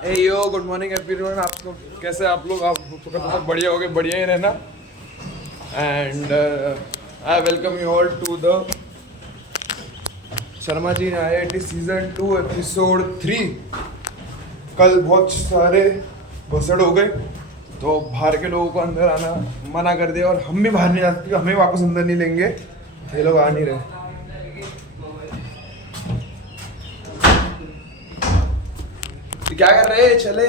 Hey yo, good morning everyone. आप लोग कैसे आप लोग बहुत बढ़िया हो गए, बढ़िया ही रहना. And I welcome you all to the Sharma ji IIT season 2 episode 3. कल बहुत सारे भसड़ हो गए तो बाहर के लोगों को अंदर आना मना कर दिया और हम भी बाहर नहीं जा सकते, हमें वापस अंदर नहीं लेंगे. ये लोग आ नहीं रहे. क्या कर रहे हैं? चले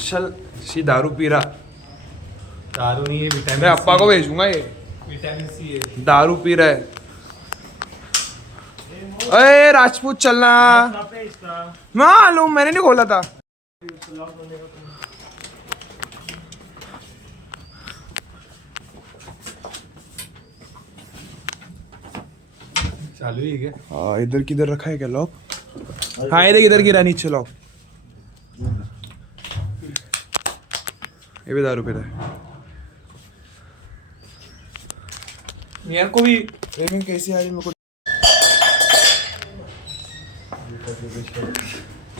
चल. सी दारू पी रहा. दारू नहीं है, विटामिन. मैं अप्पा को भेजूंगा. ये विटामिन सी है. दारू पी रहा है. अरे राजपूत चलना. मालूम, मैंने नहीं खोला था. चालू ही है. हाँ, इधर किधर रखा है क्या लॉक? हाँ, इधर गिरा नीचे लॉक. ये भी दारू पी रहा है. यार को भी लेकिन कैसे आ रही मेरे को.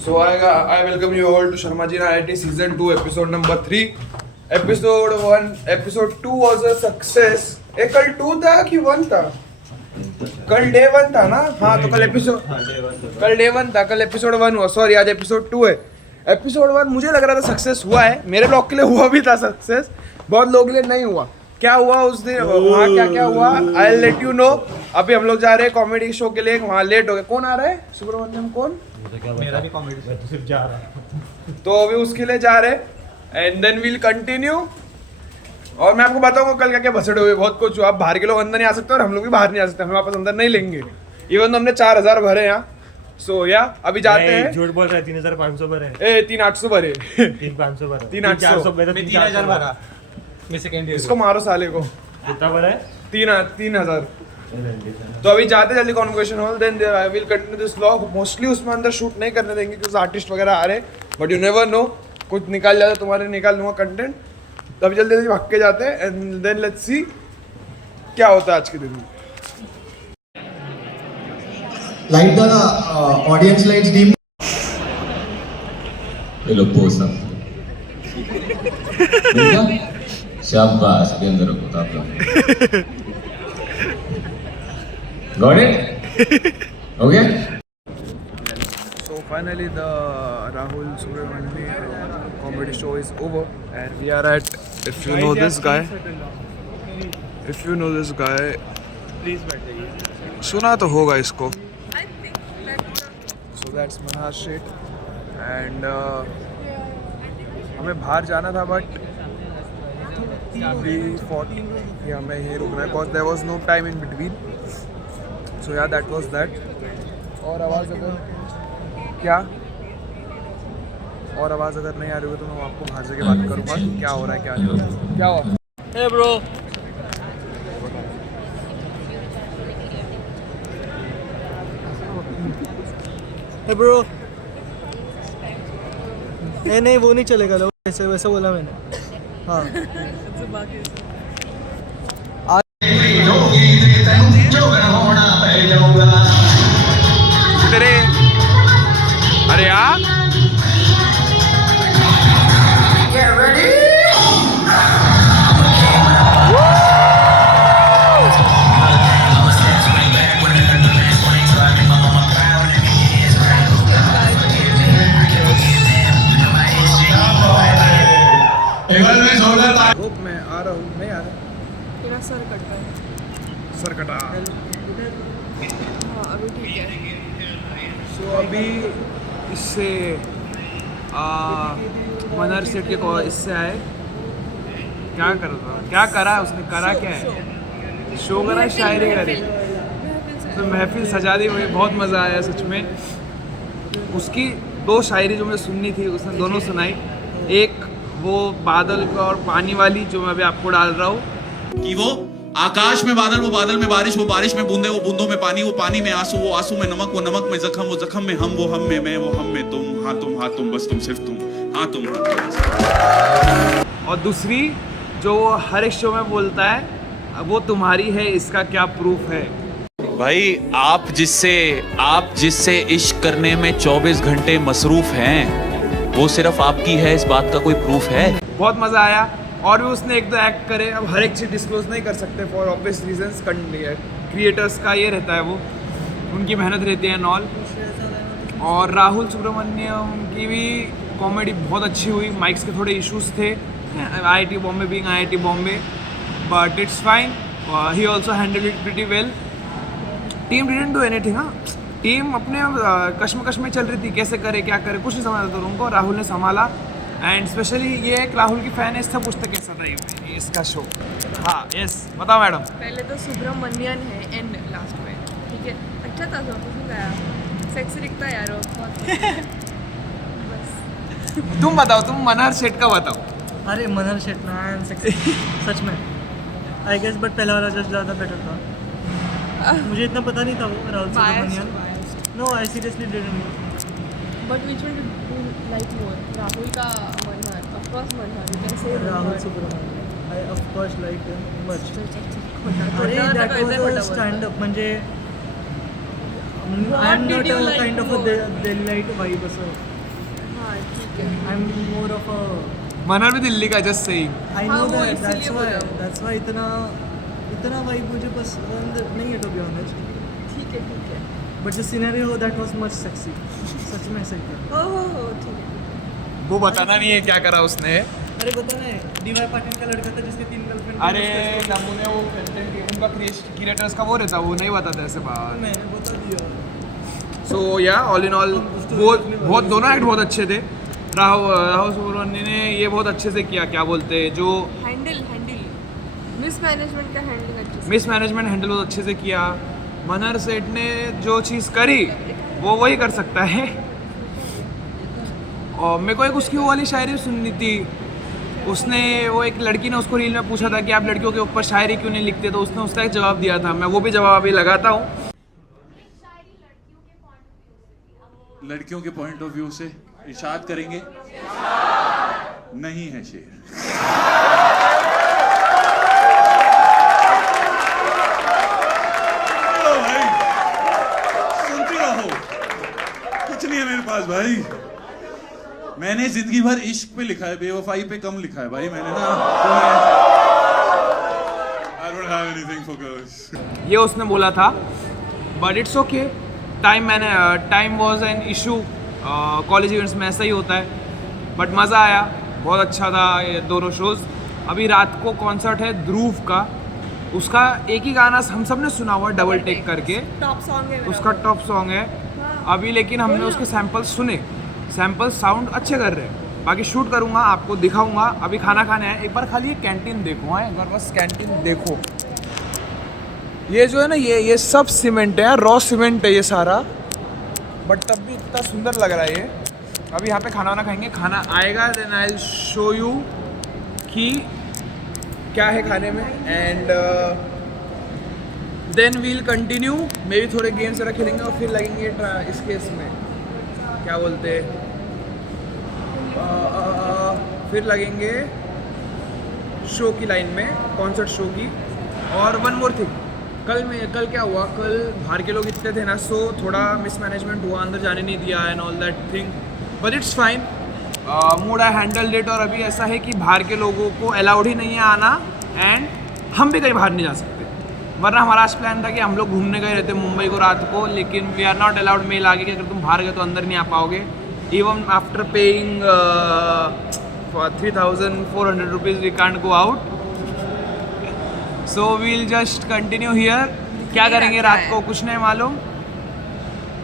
So I welcome you all to Sharma Ji IIT season 2 episode number 3. Episode 2 was a success. कल 2 था कि 1 था? कल डे 1 था ना? हाँ, तो कल डे 1 था. कल एपिसोड 1 हुआ. सॉरी, आज एपिसोड 2 है. एपिसोड 1 मुझे लग रहा था सक्सेस हुआ है. मेरे ब्लॉग के लिए हुआ भी था सक्सेस. बहुत लोगों के लिए नहीं हुआ. क्या हुआ उस दिन वहाँ, क्या क्या हुआ, I will let you know. अभी हम लोग जा रहे हैं कॉमेडी शो के लिए. वहाँ लेट हो गए. कौन आ रहा है? सुब्रमण्यम. कौन? मेरा भी कॉमेडी तो सिर्फ जा रहा है. तो अभी उसके लिए जा रहे हैं एंड देन वील कंटिन्यू. और मैं आपको बताऊंगा कल क्या क्या भसड़े हुए. बहुत कुछ हुआ. बाहर के लोग अंदर नहीं आ सकते और हम लोग भी बाहर नहीं आ सकते. हमें वापस अंदर नहीं लेंगे. इवन तो हमने 4000 भरे यहाँ. सो या अभी जाते हैं. झूठ बोल रहा है. 3500 भरे. 3800 भरे. 3500 भरे. 3800 मैं 3000 भरा. मैं सेकंड ईयर. इसको मारो साले को. कितना भरा है? 3000. तो अभी जाते जल्दी convocation hall. Then I will continue this vlog. Mostly उसमें अंदर शूट नहीं करने देंगे क्योंकि आर्टिस्ट वगैरह आ रहे हैं. बट यू नेवर नो, कुछ निकाल जाता तुम्हारे, निकाल लूँगा कंटेंट. तो अभी जल्दी जल्दी भाग के जाते हैं एंड देन लेट्स सी क्या होता है आज के दिन में. Light the audience lights dim. ये लो पोसा. शाबाश, के अंदर रखो तो आप लोग. Got it? Okay? So finally the Rahul Subramanian comedy show is over and we are at, if you know this guy, please बैठ जाइए. सुना तो होगा इसको. So that's Manhar Sheth and हमें बाहर जाना था बट we thought कि हमें यहीं रुकना है because there was no time in between. So yeah, that was that. और आवाज़ अगर नहीं आ रही हो तो मैं आपको बाहर से बात करूँगा कि क्या हो रहा है क्या नहीं हो रहा है. क्या हुआ? Hey bro. Hey bro. नहीं वो नहीं चलेगा. लो वैसे वैसे बोला मैंने. हाँ. तेरे अरे यार होप मैं आ रहा हूँ. नहीं आ रहा. तेरा सर कटता है. सर कटा. हाँ, अभी ठीक है. सो अभी इससे मनहर सेठ के इससे आए. क्या कर रहा, क्या करा उसने, करा क्या है? शो करा, शायरी करी, तो महफिल सजा दी. मुझे बहुत मज़ा आया सच में. उसकी 2 शायरी जो मुझे सुननी थी उसने दोनों सुनाई. एक वो बादल का और पानी वाली जो मैं अभी आपको डाल रहा हूँ कि वो आकाश में बादल, वो बादल में बारिश, वो बारिश में बूंदे, वो बूंदों में पानी, वो पानी में आंसू, वो आंसू में नमक, वो नमक में जख्म, वो जख्म में हम, वो हम में मैं, वो हम में तुम. हाँ तुम बस तुम, सिर्फ तुम. हाँ तुम. और दूसरी जो हर एक शो में बोलता है वो तुम्हारी है इसका क्या प्रूफ है. भाई आप जिससे इश्क करने में 24 घंटे मसरूफ हैं, वो सिर्फ आपकी है, इस बात का कोई प्रूफ है? बहुत मज़ा आया। और भी उसने एक दो एक्ट करे, अब हर एक चीज़ डिस्क्लोज नहीं कर सकते फॉर ऑब्वियस रीजंस। क्रिएटर्स का ये रहता है, वो उनकी मेहनत रहती है नॉल। और राहुल सुब्रमण्यम की भी कॉमेडी बहुत अच्छी हुई। माइक्स के थोड़े इश्यूज थे, IIT Bombay being IIT Bombay, but it's fine. He also handle it pretty well. Team didn't do anything. हाँ, टीम अपने कश्मकश में चल रही थी, कैसे करे क्या करे, कुछ नहीं समझ रहा था उनको। राहुल ने संभाला। एंड स्पेशली ये एक राहुल की फैन है, इससे पूछते कैसा था इसका शो। हाँ यस, बताओ मैडम। पहले तो सुब्रमण्यन है एन लास्ट में, ठीक है, अच्छा था, सब पसंद आया, सेक्सी दिखता है यार वो बहुत। बस तुम बताओ, तुम मनहर सेठ का बताओ। अरे मनहर शेट्टी एंड सेक्सी सच में आई गेस, बट पहला वाला जज ज़्यादा बेटर था। मुझे इतना पता नहीं था वो Rahul Subramanian. No I seriously didn't. But which one do like more, Rahul का Manhar? Of course Manhar, you can say Rahul Subramanian I of course like much. अरे खोटा that was a stand up, म्हणजे I am not a kind of a delight vibe असं. हाँ ठीक है. I am more of a Manhar भी दिल्ली का, जस्ट सेइंग. आई हाँ, नो वो दैट, इसीलिए दैट्स व्हाई इतना वाइब मुझे पसंद नहीं है टू बी ऑनेस्ट. ठीक है ठीक है. But the scenario that was much sexy. सच में सही था. हो ठीक है. वो बताना नहीं है क्या करा उसने. अरे बता ना, डीवाई पाटिल का लड़का था जिसके 3 गर्लफ्रेंड. अरे नमूने वो कंटेंट उनका क्रिएटर्स का वो रहता, वो नहीं बताता ऐसे बात. मैंने बता दिया. सो या ऑल इन ऑल बहुत दोनों एक्ट बहुत अच्छे थे. राहुल सुब्रमण्यम ने ये बहुत अच्छे से किया, क्या बोलते हैं जो हैंडल मिसमैनेजमेंट का हैंडलिंग अच्छे से. मिसमैनेजमेंट हैंडल बहुत अच्छे से किया. मनहर सेठ ने जो चीज़ करी वो वही कर सकता है. और मेरे को एक उसकी वो वाली शायरी सुननी थी. उसने वो एक लड़की ने उसको रील में पूछा था कि आप लड़कियों के ऊपर शायरी क्यों नहीं लिखते, तो उसने उसका एक जवाब दिया था. मैं वो भी जवाब अभी लगाता हूँ. लड़कियों के पॉइंट ऑफ व्यू से इरशाद करेंगे. नहीं है शेर. सुनती रहो, कुछ नहीं है मेरे पास भाई. मैंने जिंदगी भर इश्क पे लिखा है, बेवफाई पे कम लिखा है भाई मैंने ना. I don't have anything for girls. ये उसने बोला था, but it's okay. Time was an issue. College events में ऐसा ही होता है. बट मज़ा आया, बहुत अच्छा था ये दोनों शोज़. अभी रात को कॉन्सर्ट है ध्रुव का. उसका एक ही गाना हम सब ने सुना हुआ, डबल टेक करके. टॉप सॉन्ग है उसका टॉप सॉन्ग है अभी. लेकिन हमने उसके सैम्पल्स सुने. सैम्पल्स साउंड अच्छे कर रहे हैं. बाकी शूट करूँगा, आपको दिखाऊँगा. अभी खाना खाने आए, एक बार खाली ये कैंटीन देखो. है एक बार बस कैंटीन देखो. ये जो है ना, ये सब सीमेंट है, रॉ सीमेंट है ये सारा. बट तब भी इतना सुंदर लग रहा है ये. अभी यहाँ पे खाना वाना खाएंगे. खाना आएगा then I will show you कि क्या है खाने में. And then we'll continue. मे भी थोड़े गेम्स वगैरह खेलेंगे और फिर लगेंगे इसके इसमें क्या बोलते हैं, फिर लगेंगे शो की लाइन में, कॉन्सर्ट शो की. और वन मोर थिंग, कल क्या हुआ, कल बाहर के लोग इतने थे ना, सो थोड़ा मिसमैनेजमेंट हुआ, अंदर जाने नहीं दिया and all that thing. But it's fine. Mood I handle it. और अभी ऐसा है कि बाहर के लोगों को अलाउड ही नहीं है आना. एंड हम भी कहीं बाहर नहीं जा सकते. वरना हमारा आज प्लान था कि हम लोग घूमने गए रहते मुंबई को रात को. लेकिन we are not allowed. Mail आगे कि अगर तुम बाहर गए तो अंदर नहीं आ पाओगे. Even after paying 3,400 rupees we can't go out. So we'll just continue here. क्या करेंगे रात को कुछ नहीं मालूम.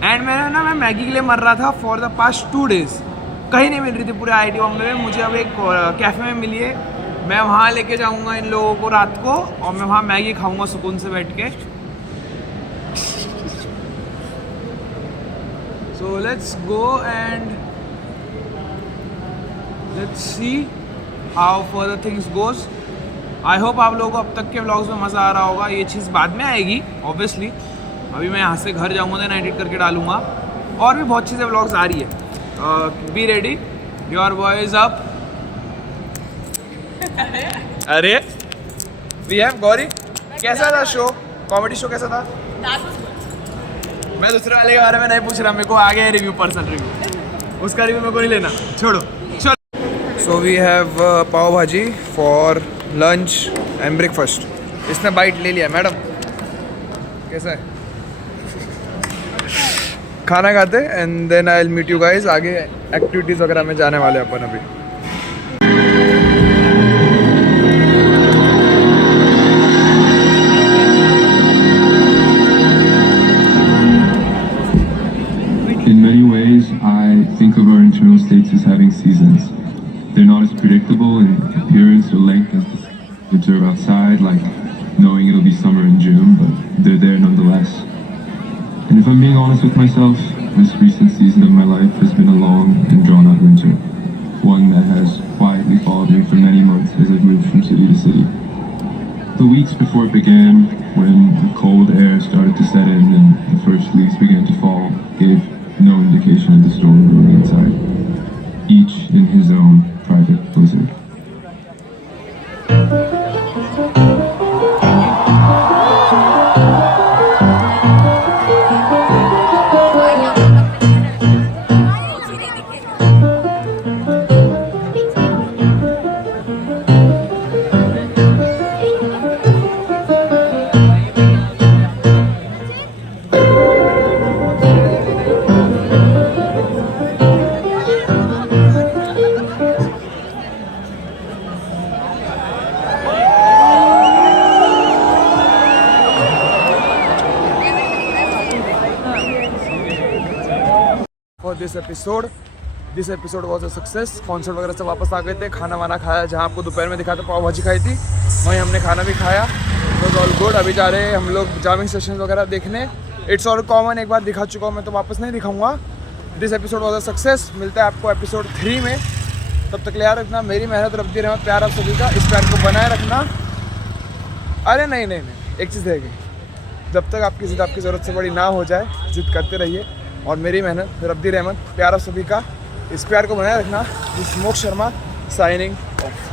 एंड मैं मैगी के लिए मर रहा था फॉर द पास्ट 2 days. कहीं नहीं मिल रही थी पूरे IIT बॉम्बे में. मुझे अब एक कैफ़े में मिली है. मैं वहाँ लेके जाऊँगा इन लोगों को रात को, और मैं वहाँ मैगी खाऊँगा सुकून से बैठ के. So let's go and let's see how further things goes. I hope आप लोगों को अब तक के व्लॉग्स में मज़ा आ रहा होगा. ये चीज़ बाद में आएगी ऑब्वियसली. अभी मैं यहाँ से घर जाऊँगा देन एडिट करके डालूँगा. और भी बहुत चीज़ें व्लॉग्स आ रही है. Be ready, your voice up. अरे वी हैव गौरी. कैसा था शो, कॉमेडी शो कैसा था? That was मैं दूसरे वाले के बारे में नहीं पूछ रहा, मेरे को आ गया रिव्यू, पर्सनल रिव्यू, उसका रिव्यू मेरे को नहीं लेना, छोड़ो चलो। So we have pav bhaji for lunch and breakfast. इसने बाइट ले लिया। मैडम कैसा है? खाना खाते and then I will meet you guys. आगे एक्टिविटीज़ वगैरह में जाने वाले अपन अभी। In many ways, I think of our internal states as having seasons. They're not as predictable in appearance or length as the observe outside, like knowing it'll be summer in June, but they're there nonetheless. And if I'm being honest with myself, this recent season of my life has been a long and drawn-out winter. One that has quietly followed me for many months as I've moved from city to city. The weeks before it began, when the cold air started to set in and the first leaves began to fall, gave no indication of the storm brewing inside, each in his own private blizzard. For this episode was a success. Concert वगैरह से वापस आ गए थे, खाना वाना खाया, जहाँ आपको दोपहर में दिखा था पाव भाजी खाई थी, वहीं हमने खाना भी खाया, तो ऑल गुड। अभी जा रहे हैं हम लोग जामिंग सेशन वगैरह देखने। इट्स ऑल कॉमन, एक बार दिखा चुका हूँ मैं, तो वापस नहीं दिखाऊंगा। This episode was a success. मिलता है आपको एपिसोड 3 में, तब तक याद रखना मेरी मेहनत रब्दी रहमत प्यार आप सभी का, इस प्यार को बनाए रखना। अरे नहीं, एक चीज़ रहेगी, जब तक आपकी ज़िद आपकी ज़रूरत से बड़ी ना हो जाए, ज़िद करते रहिए। और मेरी मेहनत रब्दी रहमत प्यार आप सभी का, इस प्यार को बनाए रखना। दिस मोक्ष शर्मा साइनिंग ऑफ।